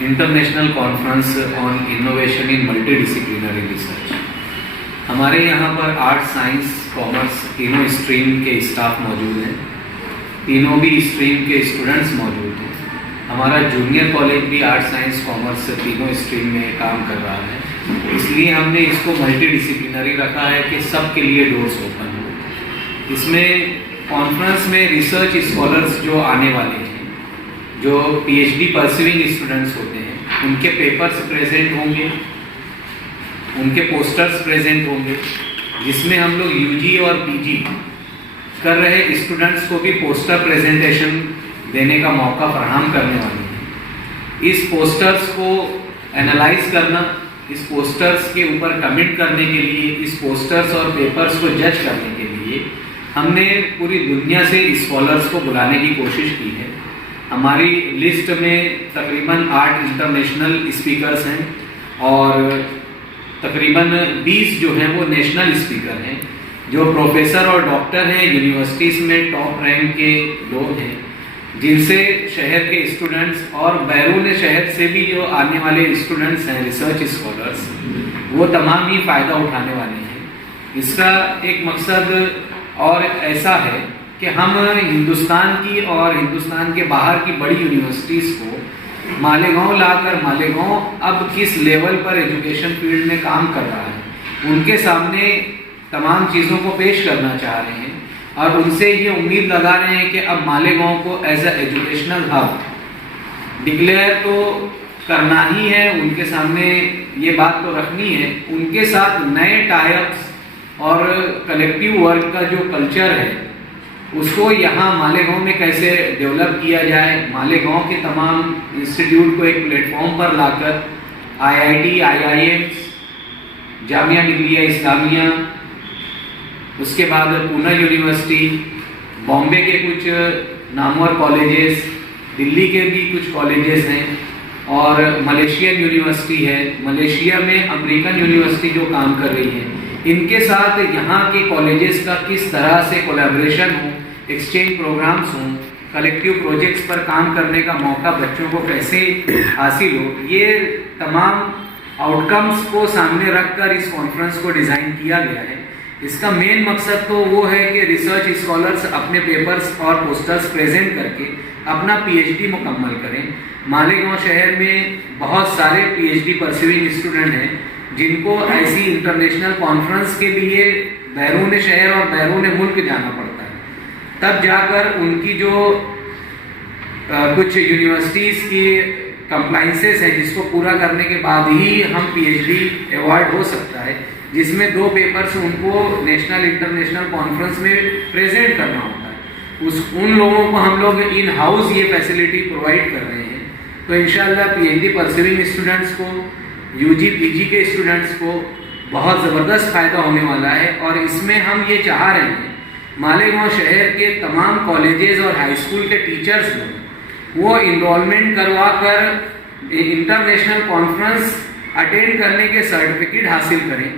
International conference on innovation in multidisciplinary research. हमारे यहाँ पर आर्ट, साइंस, कॉमर्स तीनों स्ट्रीम के स्टाफ मौजूद हैं, तीनों भी स्ट्रीम के स्टूडेंट्स मौजूद हैं। हमारा जूनियर कॉलेज भी आर्ट, साइंस, कॉमर्स तीनों स्ट्रीम में काम कर रहा है, इसलिए हमने इसको मल्टीडिसिप्लिनरी रखा है कि सबके लिए डोर्स ओपन हो। इसमें कॉन्फ्रेंस में रिसर्च स्कॉलर्स जो आने वाले हैं, जो पीएचडी परस्यूइंग स्टूडेंट्स होते हैं, उनके पेपर्स प्रेजेंट होंगे, उनके पोस्टर्स प्रेजेंट होंगे, जिसमें हम लोग यूजी और पीजी कर रहे स्टूडेंट्स को भी पोस्टर प्रेजेंटेशन देने का मौका फराहम करने वाले हैं। इस पोस्टर्स को एनालाइज करना, इस पोस्टर्स के ऊपर कमेंट करने के लिए, इस पोस्टर्स और पेपर्स को जज करने के लिए हमने पूरी दुनिया से स्कॉलर्स को बुलाने की कोशिश की है। हमारी लिस्ट में तकरीबन 8 इंटरनेशनल स्पीकर्स हैं और तकरीबन 20 जो हैं वो नेशनल स्पीकर हैं, जो प्रोफेसर और डॉक्टर हैं, यूनिवर्सिटीज़ में टॉप रैंक के लोग हैं, जिनसे शहर के स्टूडेंट्स और बैरून शहर से भी जो आने वाले स्टूडेंट्स हैं, रिसर्च स्कॉलर्स, वो तमाम ही फ़ायदा उठाने वाले हैं। इसका एक मकसद और ऐसा है कि हम हिंदुस्तान की और हिंदुस्तान के बाहर की बड़ी यूनिवर्सिटीज़ को मालेगांव लाकर, मालेगांव अब किस लेवल पर एजुकेशन फील्ड में काम कर रहा है, उनके सामने तमाम चीज़ों को पेश करना चाह रहे हैं और उनसे ये उम्मीद लगा रहे हैं कि अब मालेगांव को as a educational hub declare तो करना ही है, उनके सामने ये बात तो रखनी है। उनके साथ नए टाइप्स और कलेक्टिव वर्क का जो कल्चर है उसको यहाँ मालेगांव में कैसे डेवलप किया जाए, मालेगांव के तमाम इंस्टीट्यूट को एक प्लेटफॉर्म पर लाकर आईआईटी, आईआईएम्स, जामिया मिलिया इस्लामिया, उसके बाद पूना यूनिवर्सिटी, बॉम्बे के कुछ नामवर कॉलेजेस, दिल्ली के भी कुछ कॉलेजेस हैं और मलेशियन यूनिवर्सिटी है, मलेशिया में अमेरिकन यूनिवर्सिटी जो काम कर रही है, इनके साथ यहाँ के कॉलेजेस का किस तरह से कोलैबोरेशन हो, एक्सचेंज प्रोग्राम्स हों, कलेक्टिव प्रोजेक्ट्स पर काम करने का मौका बच्चों को कैसे हासिल हो, ये तमाम आउटकम्स को सामने रखकर इस कॉन्फ्रेंस को डिज़ाइन किया गया है। इसका मेन मकसद तो वो है कि रिसर्च स्कॉलर्स अपने पेपर्स और पोस्टर्स प्रेजेंट करके अपना पीएचडी मुकम्मल करें। मालेगांव शहर में बहुत सारे पीएचडी परस्यूइंग स्टूडेंट हैं जिनको ऐसी इंटरनेशनल कॉन्फ्रेंस के लिए बैरून शहर और बैरून मुल्क जाना पड़ता है, तब जाकर उनकी जो कुछ यूनिवर्सिटीज़ की कंप्लाइंसेस है जिसको पूरा करने के बाद ही हम पीएचडी अवार्ड हो सकता है, जिसमें 2 पेपर्स उनको नेशनल इंटरनेशनल कॉन्फ्रेंस में प्रेजेंट करना होता है। उन लोगों को हम लोग इन हाउस ये फैसिलिटी प्रोवाइड कर रहे हैं। तो इंशाल्लाह पीएचडी परस्यूइंग स्टूडेंट्स को, यूजी पीजी के स्टूडेंट्स को बहुत ज़बरदस्त फ़ायदा होने वाला है और इसमें हम ये चाह रहे हैं मालेगांव शहर के तमाम कॉलेजेस और हाई स्कूल के टीचर्स को वो इनरोलमेंट करवा कर इंटरनेशनल कॉन्फ्रेंस अटेंड करने के सर्टिफिकेट हासिल करें।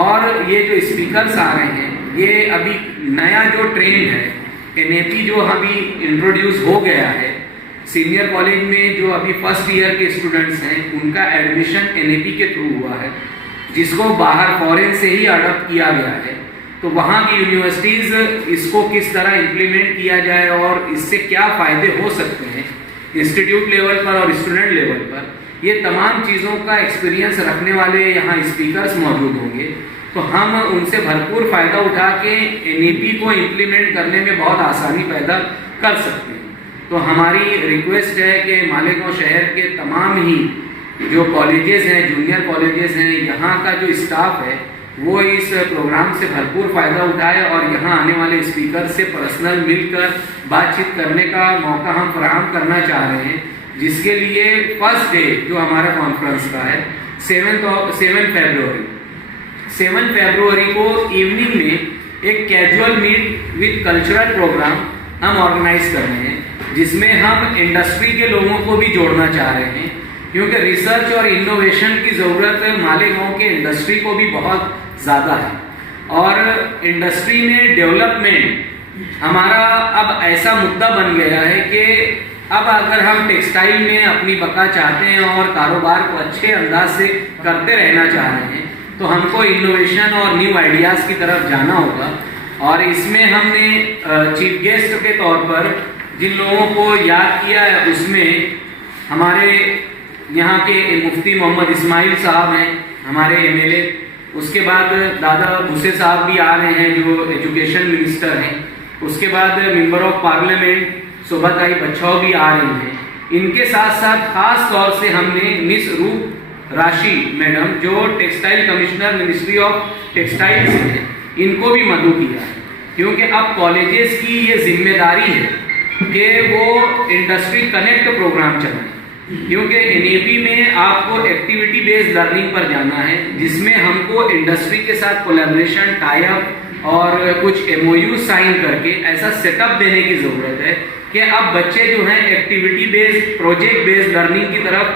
और ये जो स्पीकर्स आ रहे हैं, ये अभी नया जो ट्रेंड है, एनएपी जो अभी इंट्रोड्यूस हो गया है, सीनियर कॉलेज में जो अभी फर्स्ट ईयर के स्टूडेंट्स हैं उनका एडमिशन एनएपी के थ्रू हुआ है, जिसको बाहर फॉरेन से ही अडॉप्ट किया गया है। तो वहाँ की यूनिवर्सिटीज़ इसको किस तरह इम्प्लीमेंट किया जाए और इससे क्या फ़ायदे हो सकते हैं इंस्टीट्यूट लेवल पर और स्टूडेंट लेवल पर, ये तमाम चीज़ों का एक्सपीरियंस रखने वाले यहाँ स्पीकर्स मौजूद होंगे। तो हम उनसे भरपूर फ़ायदा उठा के एनईपी को इम्प्लीमेंट करने में बहुत आसानी पैदा कर सकते हैं। तो हमारी रिक्वेस्ट है कि मालेगांव शहर के तमाम ही जो कॉलेजेस हैं, जूनियर कॉलेजेस हैं, यहाँ का जो स्टाफ है वो इस प्रोग्राम से भरपूर फ़ायदा उठाए और यहाँ आने वाले स्पीकर से पर्सनल मिलकर बातचीत करने का मौका हम फराहम करना चाह रहे हैं, जिसके लिए फर्स्ट डे जो हमारा कॉन्फ्रेंस का है 7 फरवरी को इवनिंग में एक casual meet with cultural program हम ऑर्गेनाइज कर रहे हैं, जिसमें हम इंडस्ट्री के लोगों को भी जोड़ना चाह रहे हैं, क्योंकि रिसर्च और इनोवेशन की ज़रूरत मालेगांव के इंडस्ट्री को भी बहुत ज़्यादा है। और इंडस्ट्री में डेवलपमेंट हमारा अब ऐसा मुद्दा बन गया है कि अब अगर हम टेक्सटाइल में अपनी बका चाहते हैं और कारोबार को अच्छे अंदाज से करते रहना चाह रहे हैं तो हमको इनोवेशन और न्यू आइडियाज़ की तरफ जाना होगा। और इसमें हमने चीफ गेस्ट के तौर पर जिन लोगों को याद किया है उसमें हमारे यहाँ के मुफ्ती मोहम्मद इस्माइल साहब हैं, हमारे एमएलए। उसके बाद दादा भूसे साहब भी आ रहे हैं जो एजुकेशन मिनिस्टर हैं। उसके बाद मेंबर ऑफ पार्लियामेंट शोभाताई बच्चाओ भी आ रही हैं। इनके साथ साथ खास तौर से हमने मिस रूप राशि मैडम जो textile commissioner ministry of textile से हैं, इनको भी मदऊ किया है, क्योंकि अब कॉलेजेस की ये जिम्मेदारी है कि वो इंडस्ट्री कनेक्ट प्रोग्राम चलाएं। क्योंकि एनएपी में आपको एक्टिविटी बेस्ड लर्निंग पर जाना है, जिसमें हमको इंडस्ट्री के साथ कोलैबोरेशन, टाई अप और कुछ एमओयू साइन करके ऐसा सेटअप देने की जरूरत है कि अब बच्चे जो हैं activity based, project based learning की तरफ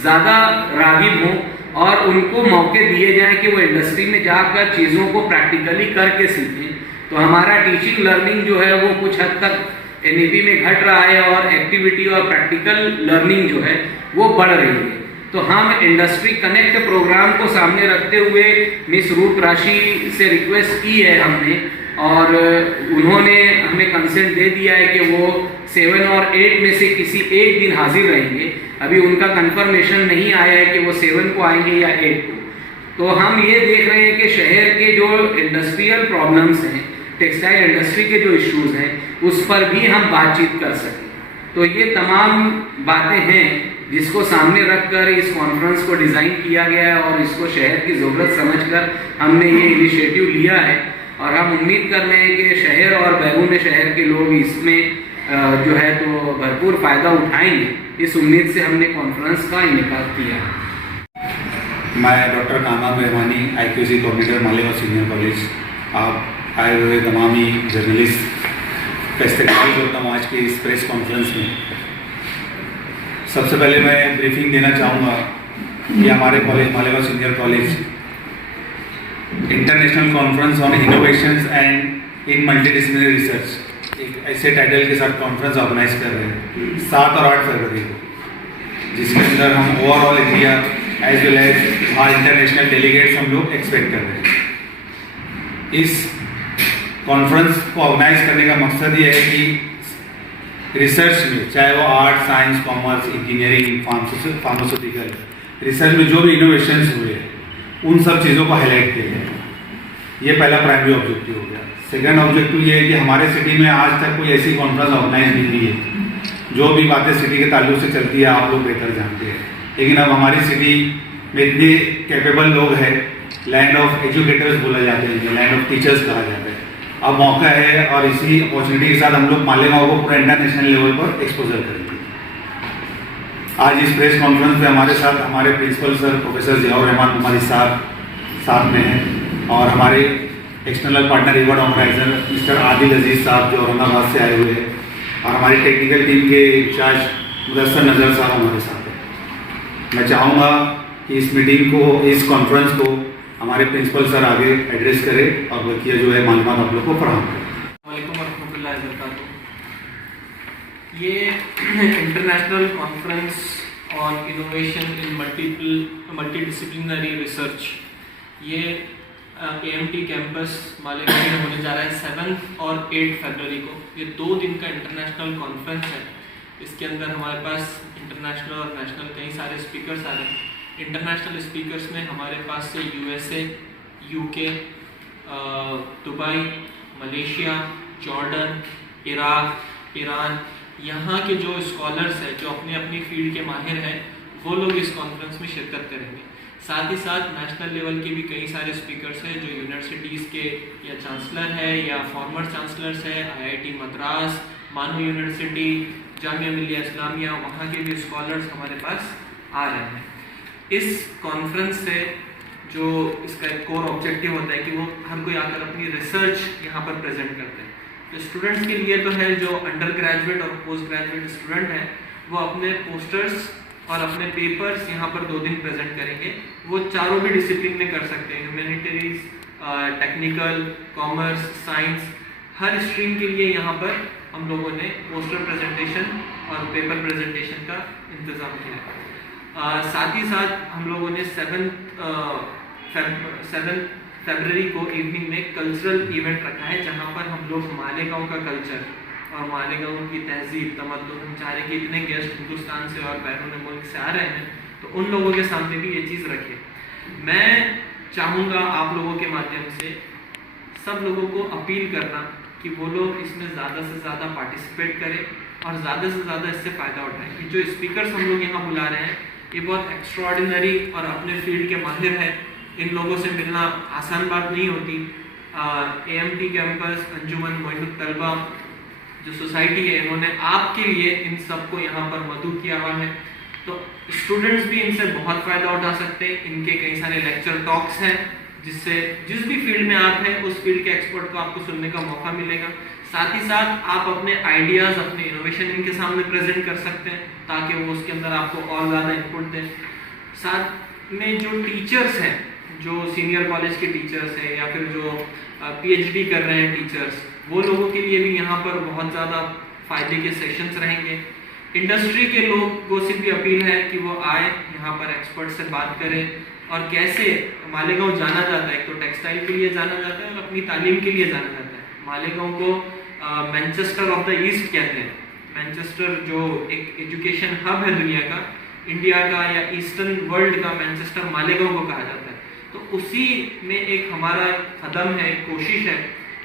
ज़्यादा राग़िब हों और उनको मौके दिए जाएं कि वो इंडस्ट्री में जाकर चीज़ों को प्रैक्टिकली करके सीखें। तो हमारा टीचिंग लर्निंग जो है वो कुछ हद तक एनईपी में घट रहा है और एक्टिविटी और प्रैक्टिकल लर्निंग जो है वो बढ़ रही है। तो हम इंडस्ट्री कनेक्ट प्रोग्राम को सामने रखते हुए मिस रूप राशि से रिक्वेस्ट की है हमने, और उन्होंने हमें कंसेंट दे दिया है कि वो 7 और 8 में से किसी एक दिन हाजिर रहेंगे। अभी उनका कंफर्मेशन नहीं आया है कि वो 7 को आएंगे या 8 को। तो हम ये देख रहे हैं कि शहर के जो इंडस्ट्रियल प्रॉब्लम्स हैं, टेक्सटाइल इंडस्ट्री के जो इश्यूज हैं, उस पर भी हम बातचीत कर सकें। तो ये तमाम बातें हैं जिसको सामने रखकर इस कॉन्फ्रेंस को डिज़ाइन किया गया है और इसको शहर की ज़रूरत समझकर हमने ये इनिशिएटिव लिया है। और हम उम्मीद कर रहे हैं कि शहर और बैरून शहर के लोग इसमें जो है तो भरपूर फ़ायदा उठाएंगे। इस उम्मीद से हमने कॉन्फ्रेंस का इनेकाद किया है। मैं doctor Kamran Rahmani, IQAC coordinator Malegaon senior college. आप आए हुए तमामी जर्नलिस्ट का इस्तेमाल करता हूँ आज की इस प्रेस कॉन्फ्रेंस में। सबसे पहले मैं ब्रीफिंग देना चाहूँगा कि हमारे college Malegaon senior college international conference on innovations and in multidisciplinary research एक ऐसे टाइटल के साथ कॉन्फ्रेंस ऑर्गेनाइज कर रहे हैं 7 और 8 फरवरी को, जिसके अंदर हम overall India as well as हमारे इंटरनेशनल डेलीगेट्स हम लोग एक्सपेक्ट कर रहे हैं। इस कॉन्फ्रेंस को ऑर्गेनाइज करने का मकसद ये है कि रिसर्च में, चाहे वो art, science, commerce, engineering, pharmaceutical research में जो भी इनोवेशंस हुए उन सब चीज़ों को हाईलाइट किया जाए। ये पहला प्राइमरी ऑब्जेक्टिव हो गया। सेकंड ऑब्जेक्टिव ये है कि हमारे सिटी में आज तक कोई ऐसी कॉन्फ्रेंस ऑर्गेनाइज नहीं हुई है। जो भी बातें सिटी के ताल्लुक से चलती है आप लोग बेहतर जानते हैं, लेकिन अब हमारी सिटी में इतने कैपेबल लोग हैं, लैंड ऑफ एजुकेटर्स बोला जाते हैं, लैंड ऑफ टीचर्स कहा जाता है। अब मौका है और इसी अपॉर्चुनिटी के साथ हम लोग मालेगांव को पूरा इंटरनेशनल लेवल पर एक्सपोजर करेंगे। आज इस प्रेस कॉन्फ्रेंस में हमारे साथ हमारे principal sir professor Ziaur Rahman हमारे साथ में हैं, और हमारे external partner reward organizer mister Adil Aziz sahab जो औरंगाबाद से आए हुए हैं, और हमारी टेक्निकल टीम के इंचार्ज मुदस्सर नज़र साहब हमारे साथ हैं। मैं चाहूँगा कि इस मीटिंग को, इस कॉन्फ्रेंस को हमारे प्रिंसिपल सर आगे एड्रेस करें और बल्कि जो है मालूमात आप लोग को फराहम करें। ये international conference on innovation in multidisciplinary research, ये AMT कैंपस मालेगांव में होने जा रहा है 7 और 8 फरवरी को। ये 2 दिन का इंटरनेशनल कॉन्फ्रेंस है। इसके अंदर हमारे पास इंटरनेशनल और नेशनल कई सारे स्पीकर्स आ रहे हैं। इंटरनेशनल स्पीकर्स में हमारे पास से USA, UK, Dubai, Malaysia, Jordan, Iraq, Iran, यहाँ के जो स्कॉलर्स हैं, जो अपनी अपनी फील्ड के माहिर हैं, वो लोग इस कॉन्फ्रेंस में शिरकत करेंगे। साथ ही साथ नेशनल लेवल के भी कई सारे स्पीकर्स हैं जो यूनिवर्सिटीज़ के या चांसलर है या फॉर्मर चांसलर्स है, IIT मद्रास, मानो यूनिवर्सिटी, जामिया मिलिया इस्लामिया, वहाँ के भी स्कॉलर्स हमारे पास आ रहे हैं। इस कॉन्फ्रेंस से जो इसका एक कोर ऑब्जेक्टिव होता है कि वो हर कोई आकर अपनी रिसर्च यहाँ पर प्रेजेंट करते हैं। तो स्टूडेंट्स के लिए तो है, जो अंडर ग्रेजुएट और पोस्ट ग्रेजुएट स्टूडेंट हैं वो अपने पोस्टर्स और अपने पेपर्स यहाँ पर 2 दिन प्रेजेंट करेंगे। वो चारों भी डिसिप्लिन में कर सकते हैं, ह्यूमैनिटीज, टेक्निकल, कॉमर्स, साइंस, हर स्ट्रीम के लिए यहाँ पर हम लोगों ने पोस्टर प्रेजेंटेशन और पेपर प्रेजेंटेशन का इंतज़ाम किया है। साथ ही साथ हम लोगों ने 7 फरवरी को इवनिंग में कल्चरल इवेंट रखा है, जहाँ पर हम लोग मालेगांव का कल्चर और मालेगांव की तहजीब तमद्दुन, हम चाह रहे कि इतने गेस्ट हिंदुस्तान से और बैरून मुल्क से आ रहे हैं तो उन लोगों के सामने भी ये चीज़ रखें। मैं चाहूँगा आप लोगों के माध्यम से सब लोगों को अपील करना कि वो लोग इसमें ज़्यादा से ज़्यादा पार्टिसिपेट करें और ज़्यादा से ज़्यादा इससे फ़ायदा उठाएं। कि जो स्पीकर्स हम लोग यहाँ बुला रहे हैं ये बहुत एक्स्ट्राऑर्डिनरी और अपने फील्ड के माहिर हैं, इन लोगों से मिलना आसान बात नहीं होती। AMT कैंपस, अंजुमन मोइनुत तलबा जो सोसाइटी है, इन्होंने आपके लिए इन सबको यहाँ पर मदऊ किया हुआ है, तो स्टूडेंट्स भी इनसे बहुत फ़ायदा उठा सकते हैं। इनके कई सारे लेक्चर टॉक्स हैं जिससे जिस भी फील्ड में आप हैं उस फील्ड के एक्सपर्ट को आपको सुनने का मौका मिलेगा। साथ ही साथ आप अपने आइडियाज़, अपने इनोवेशन इनके सामने प्रेजेंट कर सकते हैं ताकि वो उसके अंदर आपको और ज़्यादा इनपुट दें। साथ में जो टीचर्स हैं, जो सीनियर कॉलेज के टीचर्स हैं या फिर जो PhD कर रहे हैं टीचर्स, वो लोगों के लिए भी यहाँ पर बहुत ज़्यादा फ़ायदे के सेशंस रहेंगे। इंडस्ट्री के लोगों से भी अपील है कि वो आए यहाँ पर एक्सपर्ट से बात करें और कैसे मालेगांव जाना जाता है, एक तो टेक्सटाइल के लिए जाना जाता है और अपनी तालीम के लिए जाना जाता है। मालेगांव को मैनचेस्टर ऑफ द ईस्ट कहते हैं। मैनचेस्टर जो एक एजुकेशन हब है दुनिया का, इंडिया का या ईस्टर्न वर्ल्ड का मैनचेस्टर मालेगांव को कहा जाता है। तो उसी में एक हमारा कदम है, एक कोशिश है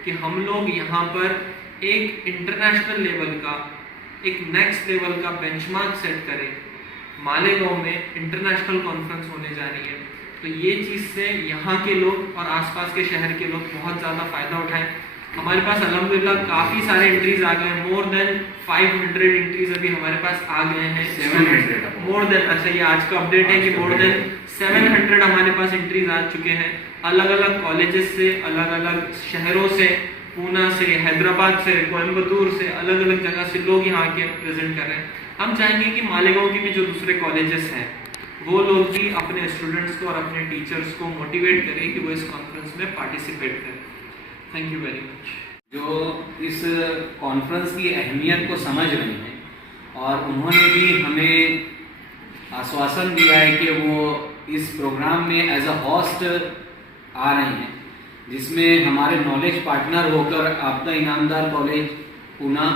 कि हम लोग यहाँ पर एक इंटरनेशनल लेवल का, एक नेक्स्ट लेवल का बेंचमार्क सेट करें। मालेगांव में इंटरनेशनल कॉन्फ्रेंस होने जा रही है, तो ये चीज़ से यहाँ के लोग और आसपास के शहर के लोग बहुत ज़्यादा फ़ायदा उठाएं। हमारे पास अल्हम्दुलिल्लाह काफ़ी सारे एंट्रीज आ गए हैं, मोर देन 500 एंट्रीज अभी हमारे पास आ गए हैं। 700 मोर देन, अच्छा ये आज का अपडेट है कि मोर देन 700 हमारे पास एंट्रीज आ चुके हैं। अलग अलग कॉलेजेस से, अलग अलग शहरों से, पूना से, हैदराबाद से, कोयम्बतूर से, अलग अलग जगह से लोग यहाँ के प्रेजेंट कर रहे हैं। हम चाहेंगे कि मालेगांव के भी जो दूसरे कॉलेजेस हैं वो लोग भी अपने स्टूडेंट्स को और अपने टीचर्स को मोटिवेट करें कि वो इस कॉन्फ्रेंस में पार्टिसिपेट करें। Thank you very much. जो इस कॉन्फ्रेंस की अहमियत को समझ रहे हैं और उन्होंने भी हमें आश्वासन दिया है कि वो इस प्रोग्राम में एज अ होस्ट आ रहे हैं, जिसमें हमारे नॉलेज पार्टनर होकर आपदा इनामदार कॉलेज पूना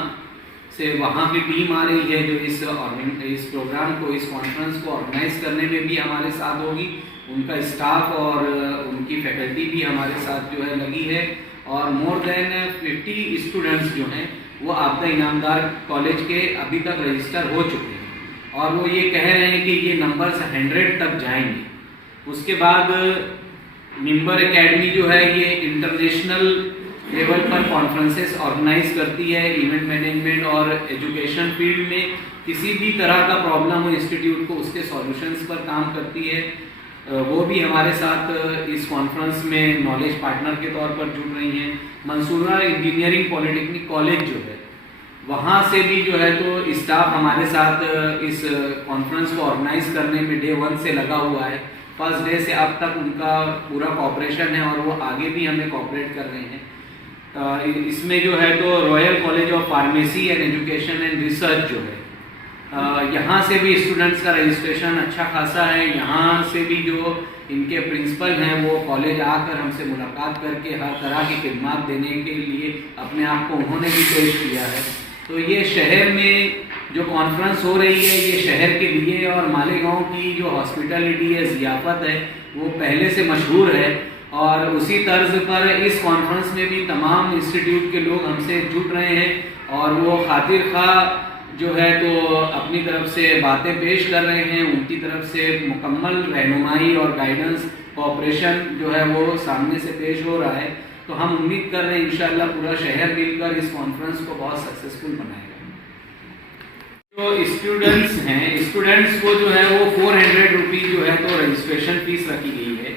से वहाँ की टीम आ रही है जो इस प्रोग्राम को, इस कॉन्फ्रेंस को ऑर्गेनाइज करने में भी हमारे साथ होगी। उनका स्टाफ और उनकी फैकल्टी भी हमारे साथ जो है लगी है और मोर देन 50 स्टूडेंट्स जो हैं वो आपदा इनामदार कॉलेज के अभी तक रजिस्टर हो चुके हैं और वो ये कह रहे हैं कि ये नंबर्स 100 तक जाएंगे। उसके बाद मिंबर एकेडमी जो है ये इंटरनेशनल लेवल पर कॉन्फ्रेंसेस ऑर्गेनाइज करती है। इवेंट मैनेजमेंट और एजुकेशन फील्ड में किसी भी तरह का प्रॉब्लम हो इंस्टीट्यूट को, उसके सॉल्यूशंस पर काम करती है। वो भी हमारे साथ इस कॉन्फ्रेंस में नॉलेज पार्टनर के तौर पर जुड़ रही हैं। मंसूरा इंजीनियरिंग पॉलिटेक्निक कॉलेज जो है वहाँ से भी जो है तो स्टाफ हमारे साथ इस कॉन्फ्रेंस को ऑर्गेनाइज करने में डे 1 से लगा हुआ है। फर्स्ट डे से अब तक उनका पूरा कॉपरेशन है और वो आगे भी हमें कॉपरेट कर रहे हैं। इसमें जो है तो royal college of pharmacy and education and research जो है यहाँ से भी स्टूडेंट्स का रजिस्ट्रेशन अच्छा खासा है। यहाँ से भी जो इनके प्रिंसिपल हैं वो कॉलेज आकर हमसे मुलाकात करके हर तरह की खिदमत देने के लिए अपने आप को उन्होंने भी पेश किया है। तो ये शहर में जो कॉन्फ्रेंस हो रही है ये शहर के लिए, और मालेगांव की जो हॉस्पिटलिटी है, ज़ियाफ़त है, वो पहले से मशहूर है और उसी तर्ज पर इस कॉन्फ्रेंस में भी तमाम इंस्टीट्यूट के लोग हमसे जुड़ रहे हैं और वो खातिर खा जो है तो अपनी तरफ से बातें पेश कर रहे हैं। उनकी तरफ से मुकम्मल रहनुमाई और गाइडेंस कोऑपरेशन जो है वो सामने से पेश हो रहा है। तो हम उम्मीद कर रहे हैं इंशाअल्लाह पूरा शहर मिलकर इस कॉन्फ्रेंस को बहुत सक्सेसफुल बनाएगा। जो स्टूडेंट्स हैं, स्टूडेंट्स को जो है वो 400 रुपीज़ जो है तो रजिस्ट्रेशन फीस रखी गई है,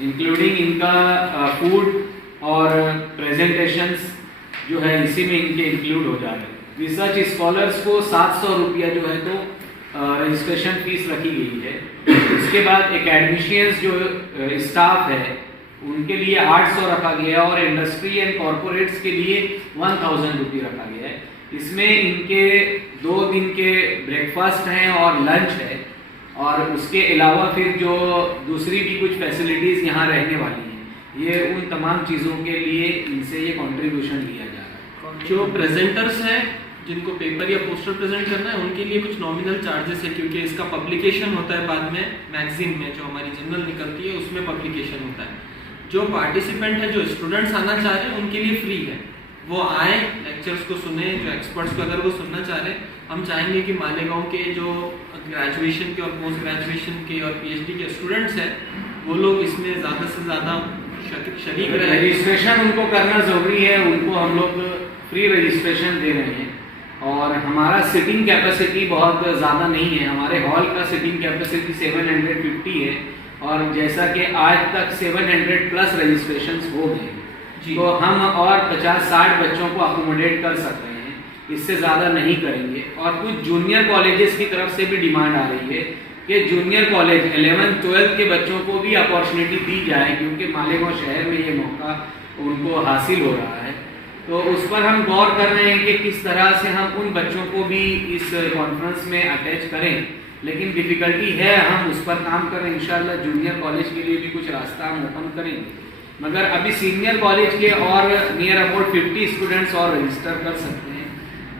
इंक्लूडिंग इनका फूड और प्रेजेंटेशंस जो है इसी में इनके इंक्लूड हो जा रहे हैं। रिसर्च स्कॉलर्स को 700 रुपया जो है तो रजिस्ट्रेशन फीस रखी गई है। इसके बाद एकेडमिशियंस जो स्टाफ है उनके लिए 800 रखा गया है और इंडस्ट्री एंड कॉरपोरेट्स के लिए 1000 रुपये रखा गया है। इसमें इनके 2 दिन के ब्रेकफास्ट हैं और लंच है, और उसके अलावा फिर जो दूसरी भी कुछ फैसिलिटीज़ यहाँ रहने वाली हैं, ये उन तमाम चीज़ों के लिए इनसे ये कंट्रीब्यूशन लिया जा रहा है। जो प्रेजेंटर्स हैं जिनको पेपर या पोस्टर प्रेजेंट करना है उनके लिए कुछ नॉमिनल चार्जेस है, क्योंकि इसका पब्लिकेशन होता है बाद में मैगजीन में, जो हमारी जनरल निकलती है उसमें पब्लिकेशन होता है। जो पार्टिसिपेंट है, जो स्टूडेंट्स आना चाह रहे हैं उनके लिए फ्री है, वो आए लेक्चर्स को सुने, जो एक्सपर्ट्स को अगर वो सुनना चाह रहे हैं। हम चाहेंगे कि मालेगांव के जो ग्रेजुएशन के और पोस्ट ग्रेजुएशन के और पीएचडी के स्टूडेंट्स हैं वो लोग इसमें ज़्यादा से ज़्यादा शरीक रहे। रजिस्ट्रेशन उनको करना ज़रूरी है, उनको हम लोग फ्री रजिस्ट्रेशन दे रहे हैं, और हमारा सिटिंग कैपेसिटी बहुत ज़्यादा नहीं है। हमारे हॉल का सिटिंग कैपेसिटी 750 है, और जैसा कि आज तक 700 प्लस रजिस्ट्रेशंस हो गए, तो हम और 50-60 बच्चों को अकोमोडेट कर सकते हैं, इससे ज़्यादा नहीं करेंगे। और कुछ जूनियर कॉलेजेस की तरफ से भी डिमांड आ रही है कि जूनियर कॉलेज 11th-12th के बच्चों को भी अपॉर्चुनिटी दी जाए, क्योंकि मालेगांव शहर में ये मौका उनको हासिल हो रहा है। तो उस पर हम गौर कर रहे हैं कि किस तरह से हम उन बच्चों को भी इस कॉन्फ्रेंस में अटैच करें, लेकिन डिफ़िकल्टी है, हम उस पर काम करें। इंशाल्लाह जूनियर कॉलेज के लिए भी कुछ रास्ता हम ओपन करेंगे, मगर अभी सीनियर कॉलेज के और नियर अबाउट 50 स्टूडेंट्स और रजिस्टर कर सकते हैं।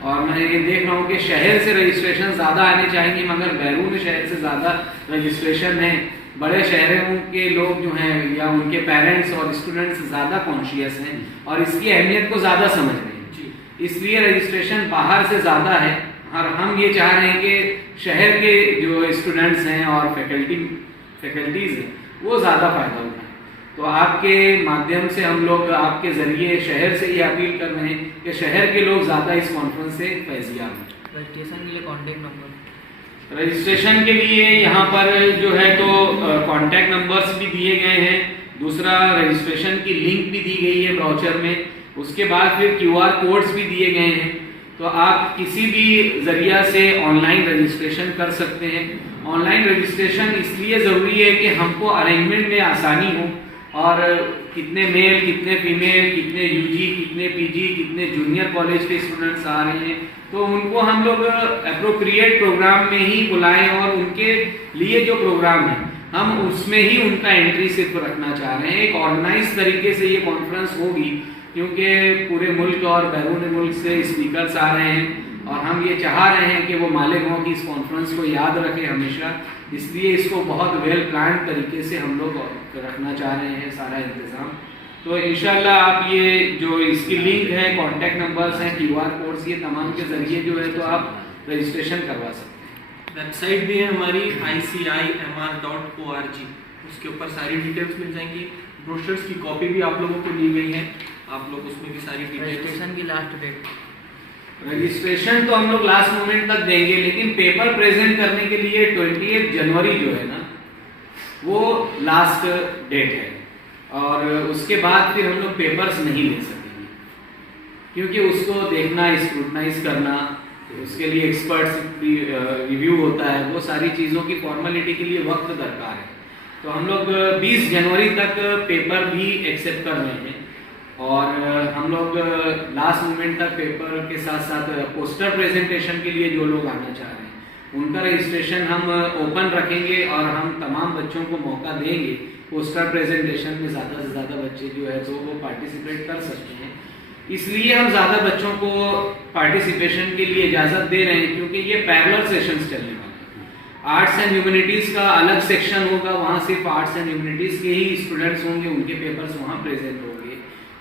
और मैं ये देख रहा हूँ कि शहर से रजिस्ट्रेशन ज़्यादा आने चाहिए, मगर बैरून शहर से ज़्यादा रजिस्ट्रेशन है। बड़े शहरों के लोग जो हैं या उनके पेरेंट्स और स्टूडेंट्स ज़्यादा कॉन्शियस हैं और इसकी अहमियत को ज़्यादा समझ रहे हैं, इसलिए रजिस्ट्रेशन बाहर से ज़्यादा है। और हम ये चाह रहे हैं कि शहर के जो स्टूडेंट्स हैं और फैकल्टीज़ हैं वो ज़्यादा फ़ायदा उठाएं। तो आपके माध्यम से हम लोग आपके ज़रिए शहर से ये अपील कर रहे हैं कि शहर के लोग ज़्यादा इस कॉन्फ्रेंस से फैज़ियाब हों। रजिस्ट्रेशन के लिए कॉन्टैक्ट नंबर, रजिस्ट्रेशन के लिए यहाँ पर जो है तो कॉन्टैक्ट नंबर्स भी दिए गए हैं, दूसरा रजिस्ट्रेशन की लिंक भी दी गई है ब्राउचर में, उसके बाद फिर QR कोड्स भी दिए गए हैं। तो आप किसी भी जरिया से ऑनलाइन रजिस्ट्रेशन कर सकते हैं। ऑनलाइन रजिस्ट्रेशन इसलिए ज़रूरी है कि हमको अरेंजमेंट में आसानी हो, और कितने मेल, कितने फीमेल, कितने UG, कितने PG, कितने जूनियर कॉलेज के स्टूडेंट्स आ रहे हैं, तो उनको हम लोग एप्रोप्रिएट प्रोग्राम में ही बुलाएं, और उनके लिए जो प्रोग्राम है हम उसमें ही उनका एंट्री सिर्फ रखना चाह रहे हैं। एक ऑर्गेनाइज तरीके से ये कॉन्फ्रेंस होगी, क्योंकि पूरे मुल्क और बैरून मुल्क से स्पीकर्स आ रहे हैं, और हम ये चाह रहे हैं कि वो मालेगांव की इस कॉन्फ्रेंस को याद रखें हमेशा, इसलिए इसको बहुत वेल प्लान तरीके से हम लोग रखना चाह रहे हैं सारा इंतज़ाम। तो इंशाल्लाह आप ये जो इसकी लिंक है, कॉन्टैक्ट नंबर्स हैं, QR कोड्स, ये तमाम के ज़रिए जो है तो आप रजिस्ट्रेशन करवा सकते हैं। वेबसाइट भी है हमारी ICIMR.org, उसके ऊपर सारी डिटेल्स मिल जाएंगी। ब्रोशर्स की कॉपी भी आप लोगों को दी गई है, आप लोग उसमें भी सारी डिटेल्स। रजिस्ट्रेशन की लास्ट डेट, रजिस्ट्रेशन तो हम लोग लास्ट मोमेंट तक देंगे, लेकिन पेपर प्रेजेंट करने के लिए 28 जनवरी जो है ना वो लास्ट डेट है, और उसके बाद फिर हम लोग पेपर्स नहीं ले सकेंगे, क्योंकि उसको देखना, स्क्रूटनाइज करना, उसके लिए एक्सपर्ट्स रिव्यू होता है, वो सारी चीज़ों की फॉर्मेलिटी के लिए वक्त दरकार है। तो हम लोग 20 जनवरी तक पेपर भी एक्सेप्ट कर रहे हैं, और हम लोग लास्ट मोमेंट तक पेपर के साथ साथ पोस्टर प्रेजेंटेशन के लिए जो लोग आना चाह रहे हैं उनका रजिस्ट्रेशन हम ओपन रखेंगे, और हम तमाम बच्चों को मौका देंगे पोस्टर प्रेजेंटेशन में ज़्यादा से ज़्यादा बच्चे जो है तो वो पार्टिसिपेट कर सकते हैं। इसलिए हम ज़्यादा बच्चों को पार्टिसिपेशन के लिए इजाज़त दे रहे हैं, क्योंकि ये पैरेलल सेशंस चलने वाले हैं। आर्ट्स एंड ह्यूमैनिटीज़ का अलग सेक्शन होगा, वहाँ सिर्फ आर्ट्स एंड ह्यूमैनिटीज़ के ही स्टूडेंट्स होंगे, उनके पेपर्स वहाँ प्रेजेंट होंगे।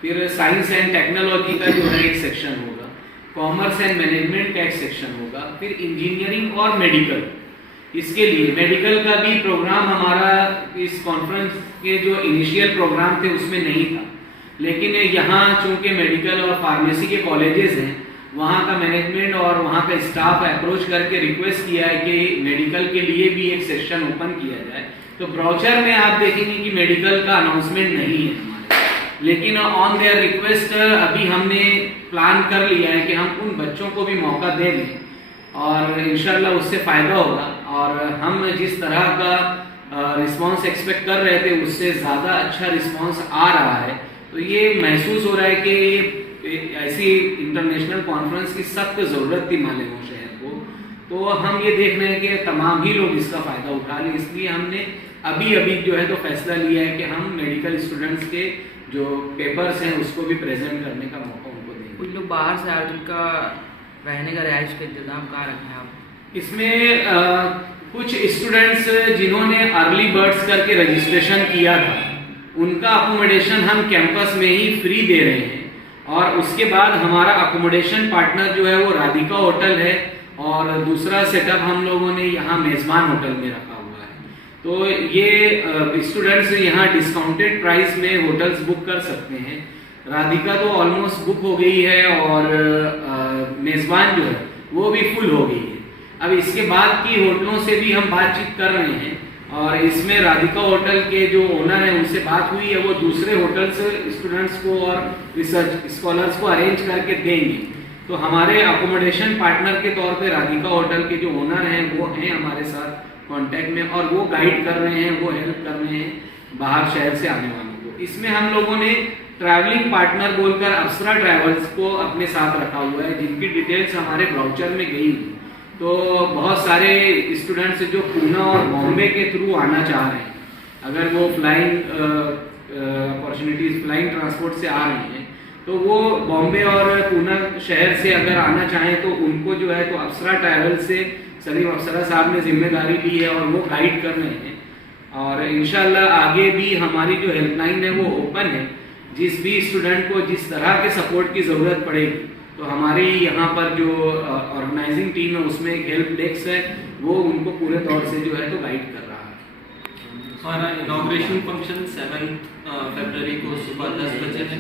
फिर साइंस एंड टेक्नोलॉजी का जो है एक सेक्शन होगा, कॉमर्स एंड मैनेजमेंट का एक सेक्शन होगा, फिर इंजीनियरिंग और मेडिकल। इसके लिए मेडिकल का भी प्रोग्राम हमारा इस कॉन्फ्रेंस के जो इनिशियल प्रोग्राम थे उसमें नहीं था, लेकिन यहाँ चूंकि मेडिकल और फार्मेसी के कॉलेजेस हैं, वहाँ का मैनेजमेंट और वहाँ का स्टाफ अप्रोच करके रिक्वेस्ट किया है कि मेडिकल के लिए भी एक सेक्शन ओपन किया जाए। तो ब्राउचर में आप देखेंगे कि मेडिकल का अनाउंसमेंट नहीं है हमारे, लेकिन ऑन देयर रिक्वेस्ट अभी हमने प्लान कर लिया है कि हम उन बच्चों को भी मौका दे दें, और इंशाल्लाह उससे फ़ायदा होगा। और हम जिस तरह का रिस्पांस एक्सपेक्ट कर रहे थे उससे ज़्यादा अच्छा रिस्पांस आ रहा है, तो ये महसूस हो रहा है कि ये ऐसी इंटरनेशनल कॉन्फ्रेंस की सख्त ज़रूरत थी मालेगांव शहर को। तो हम ये देख रहे हैं कि तमाम ही लोग इसका फ़ायदा उठा लें, इसलिए हमने अभी जो है तो फैसला लिया है कि हम मेडिकल स्टूडेंट्स के जो पेपर्स हैं उसको भी प्रेजेंट करने का मौका उनको देंगे। कुछ लोग बाहर से आए जिनका रहने का रिहाइश का इंतजाम कहाँ रखे हैं आप? इसमें कुछ स्टूडेंट्स जिन्होंने अर्ली बर्ड्स करके रजिस्ट्रेशन किया था उनका अकोमोडेशन हम कैंपस में ही फ्री दे रहे हैं, और उसके बाद हमारा अकोमोडेशन पार्टनर जो है वो राधिका होटल है, और दूसरा सेटअप हम लोगों ने यहाँ मेजबान होटल में रखा हुआ है। तो ये स्टूडेंट्स यहाँ डिस्काउंटेड प्राइस में होटल्स बुक कर सकते हैं। राधिका तो ऑलमोस्ट बुक हो गई है, और मेजबान जो है वो भी फुल हो गई है। अब इसके बाद की होटलों से भी हम बातचीत कर रहे हैं, और इसमें राधिका होटल के जो ओनर हैं उनसे बात हुई है, वो दूसरे होटल्स स्टूडेंट्स को और रिसर्च स्कॉलर्स को अरेंज करके देंगे। तो हमारे अकोमोडेशन पार्टनर के तौर पे राधिका होटल के जो ओनर हैं वो हैं हमारे साथ कांटेक्ट में, और वो गाइड कर रहे हैं, वो हेल्प कर रहे हैं बाहर शहर से आने वालों को। इसमें हम लोगों ने ट्रैवलिंग पार्टनर बोलकर अप्सरा ट्रैवल्स को अपने साथ रखा हुआ है, जिनकी डिटेल्स हमारे ब्राउचर में गई हुई। तो बहुत सारे स्टूडेंट्स जो पूना और बॉम्बे के थ्रू आना चाह रहे हैं, अगर वो फ्लाइंग अपॉर्चुनिटीज फ्लाइंग ट्रांसपोर्ट से आ रहे हैं, तो वो बॉम्बे और पूना शहर से अगर आना चाहें तो उनको जो है तो अप्सरा ट्रैवल से सलीम अप्सरा साहब ने जिम्मेदारी ली है, और वो गाइड कर रहे हैं। और इंशाल्लाह आगे भी हमारी जो हेल्पलाइन है वो ओपन है, जिस भी स्टूडेंट को जिस तरह के सपोर्ट की ज़रूरत पड़ेगी तो हमारी यहाँ पर जो ऑर्गेनाइजिंग टीम है उसमें एक हेल्प डेस्क है, वो उनको पूरे तौर से जो है तो गाइड कर रहा है। हमारा इनॉग्रेशन फंक्शन 7 फरवरी को सुबह 10 बजे है।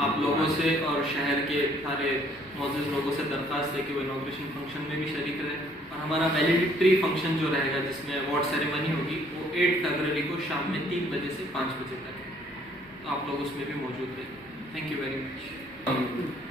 आप लोगों से और शहर के सारे मौजूद लोगों से दरख्वास्त है कि वो इनॉग्रेशन फंक्शन में भी शरीक रहे, और हमारा वैलिडिटी फंक्शन जो रहेगा जिसमें अवार्ड सेरेमनी होगी वो 8 फरवरी को शाम में 3 बजे से 5 बजे तक है। तो आप लोग उसमें भी मौजूद रहे। Thank you very much.